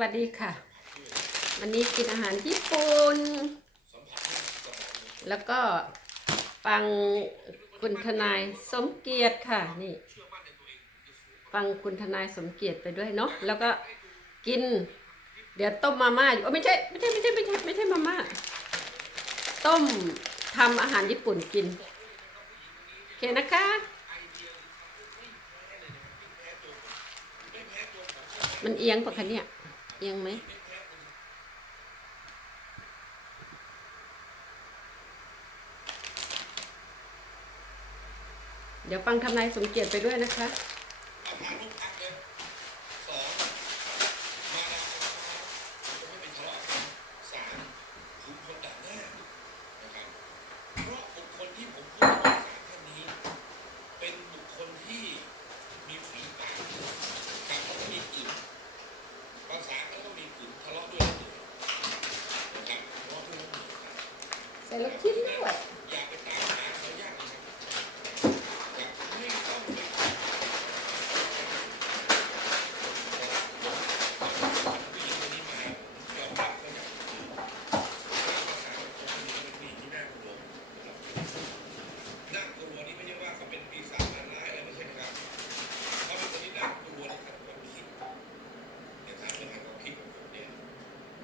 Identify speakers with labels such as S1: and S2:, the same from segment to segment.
S1: วัสดีค่ะ วันนี้กินอาหารญี่ปุ่น แล้วก็ฟังคุณทนายสมเกียรติค่ะนี่ ฟังคุณทนายสมเกียรติไปด้วยเนาะแล้วก็กิน เดี๋ยวต้มมาม่าอยู่เอ้ไม่ใช่ไม่ใช่ไม่ใช่ไม่ใช่ไม่ใช่มาม่าต้มทำอาหารญี่ปุ่นกินโอเคนะคะมันเอียงปะคะเนี่ย ยังไหมเดี๋ยวฟังทำนายสมเกียรติไปด้วยนะคะ
S2: เอาผ่านลูกพักเลยสองมาดามจะไม่เป็นทะเลาะกันสามขุนพลด่านหน้านะครับ เพราะบุคคลที่ผมพูดถึงสามท่านนี้ เป็นบุคคลที่มีฝีปากกับเขามีกลิ่นภาษาเขาต้องมีกลิ่นทะเลาะด้วยกันนะครับทะเลาะด้วยกัน
S1: ใส่ลูกชิ้นด้วย
S2: อย่าไปตามหาเขายากนะครับครับไม่ต้องไป ผู้หญิงคนนี้มายอมรับเขาอย่างจริงภาษาของคนนี้เป็นผู้หญิงที่น่ากลัวน่ากลัวนี่ไม่ใช่ว่าเขาเป็นปีศาจมารร้ายอะไรไม่ใช่นะครับเขาเป็นคนที่น่ากลัวในทางความคิดนะครับในทางความคิดของผมเนี่ย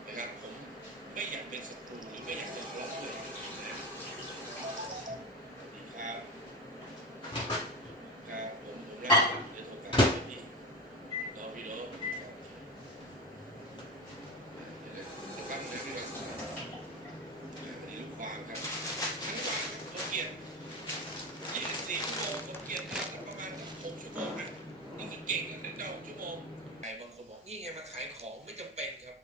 S2: นะครับผมไม่อยากเป็นศัตรูหรือไม่อยากจะทะเลาะด้วยนะสวัสดีครับ ครับผมผมรักคุณเดี๋ยวโทรกลับไปที่น้องพี่น้องครับ นะครับในเรื่องของคดีลูกความครับทั้งหมดผมเกียรติ24ชั่วโมงผมเกียรติประมาณ6ชั่วโมงนะนี่คือเก่งนะแต่เจ้าชั่วโมงไอ้บางคนบอกนี่ไงมาขายของ ไม่จำเป็นครับ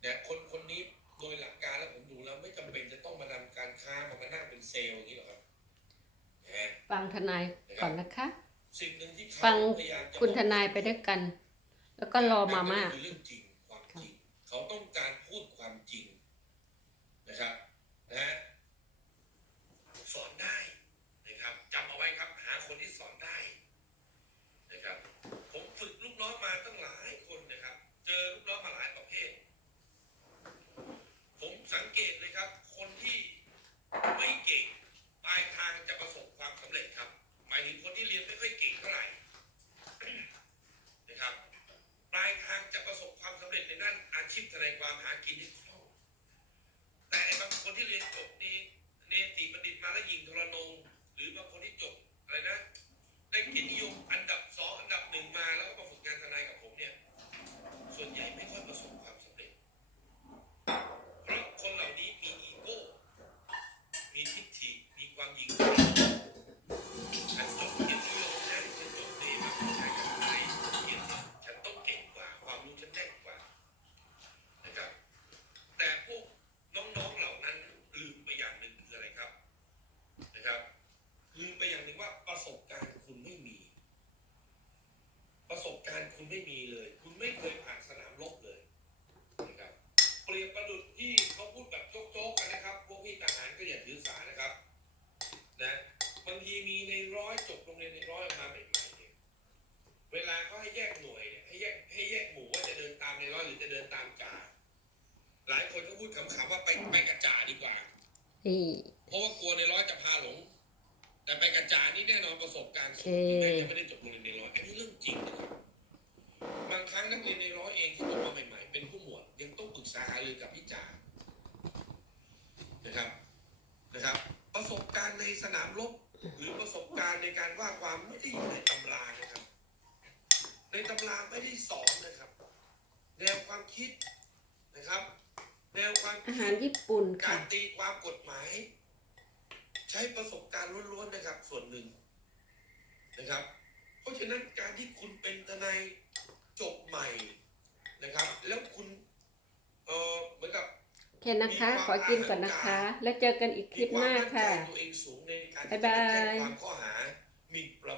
S2: เนี่ยคนคนนี้โดยหลักการแล้วผมดูแล้วไม่จำเป็นจะต้องมาทำการค้ามามานั่งเป็นเซลล์อย่างนี้หรอกครับนะฮะ
S1: ฟังทนายก่อนนะคะ
S2: สิ่งหนึ่งที่เขา
S1: ฟัง
S2: พยายามจะ
S1: คุณทนายไปด้วยกัน แล้วก็รอมาม่า
S2: คือเรื่องจริงความจริงเขาต้องการพูดความจริงนะครับนะฮะสอนได้นะครับจำเอาไว้ครับ หาคนที่สอนได้นะครับ ผมฝึกลูกน้องมาตั้งหลายคนนะครับ เจอลูกน้องมาหลายประเภท ผมสังเกตเลยครับ คนที่ไม่เก่งปลายทางจะประสบความสำเร็จครับ หมายถึงคนที่เรียนไม่ค่อยเก่งเท่าไหร่ นะครับ ปลายทางจะประสบความสำเร็จใน ด้านอาชีพทนายความหากินให้คล่อง แต่ไอ้บางคนที่เรียนจบนี่เนติบัณฑิตมาแล้วยิงทรนง หรือบางคนที่จบอะไรนะ ได้เกียรตินิยมอันดับสองอันดับหนึ่งมาแล้วก็มาฝึกงานทนายกับผมเนี่ย ส่วนใหญ่ไม่ค่อยประสบความสำเร็จ เพราะคนเหล่านี้มีอีโก้ มีทิฏฐิ มีความหยิ่งฉันจบเกียรตินิยมนะฉันจบดีมาใช้กับใครเกียรติฉันต้องเก่งกว่า ความรู้ฉันแน่นกว่า นะครับ แต่พวกน้องๆเหล่านั้นลืมไปอย่างหนึ่งคืออะไรครับ นะครับ ลืมไปอย่างหนึ่งว่าประสบการณ์คุณไม่มี ประสบการณ์คุณไม่มีเลย คุณไม่เคยผ่านสนามรบเลยนะครับ เปรียบประดุจที่เขาพูดแบบโจ๊กๆกันนะครับ พวกพี่ทหารก็อย่าถือสานะครับ นะ บางทีมีในร้อยจบโรงเรียนในร้อยออกมาใหม่ๆเนี่ยเวลาเขาให้แยกหน่วยเนี่ยให้แยกให้แยกหมู่ว่าจะเดินตามในร้อยหรือจะเดินตามจ่าหลายคนก็พูดขำๆว่าไปไปกับจ่าดีกว่า
S1: นี่
S2: เพราะว่ากลัวในร้อยจะพาหลง แต่ไปกับจ่านี่แน่นอนประสบการณ์สูง
S1: โอเค
S2: ถึงแม้จะไม่ได้จบโรงเรียนในร้อยอันนี้เรื่องจริงนะครับบางครั้งนักเรียนในร้อยเองที่จบมาใหม่ๆ เป็นผู้หมวดยังต้องปรึกษาหารือกับพี่จ่านะครับนะครับ ประสบการณ์ในสนามรบ ในการว่าความไม่ได้อยู่ในตำรานะครับ ในตำราไม่ได้สอนนะครับ แนวความคิดนะครับ แนวความ
S1: อา
S2: คิด
S1: หารญี่ปุ่น
S2: กา
S1: ค่ะ
S2: รตีความกฎหมาย ใช้ประสบการณ์ล้วนๆนะครับ ส่วนหนึ่งนะครับ เพราะฉะนั้นการที่คุณเป็นทนายจบใหม่นะครับ แล้วคุณเออเหมือนกับ
S1: โอเคนะคะ ขอกินก่อนนะคะ แล้วเจอกันอีกคลิปหน้าค่ะ
S2: มีวมมั่นใจตัวเองสูงในการ
S1: บ๊ายบาย
S2: ที่จะแจ้งความข้อหา หมิ่นประ